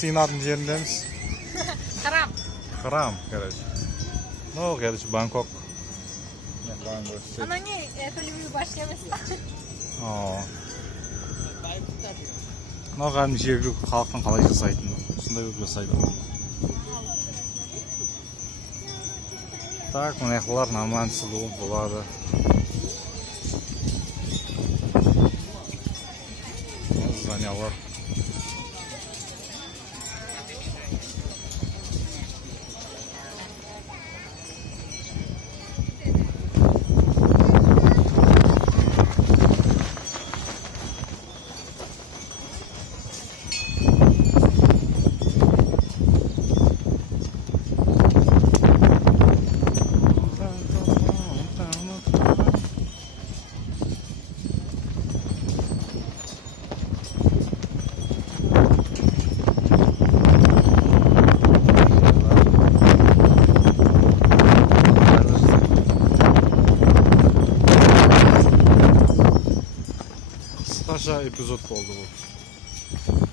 сыйынатын жеріндеміз. Храм, короче. Ну, короче, Бангкок. Она не, это любую башню места. Мынау кәдімгі жергілікті халықтың қалай жасайтыны, сондай көп жасайды. Так, мына жақлар нормально сұлу болады. Зданиялар. Қысқаша эпизод болды бұл.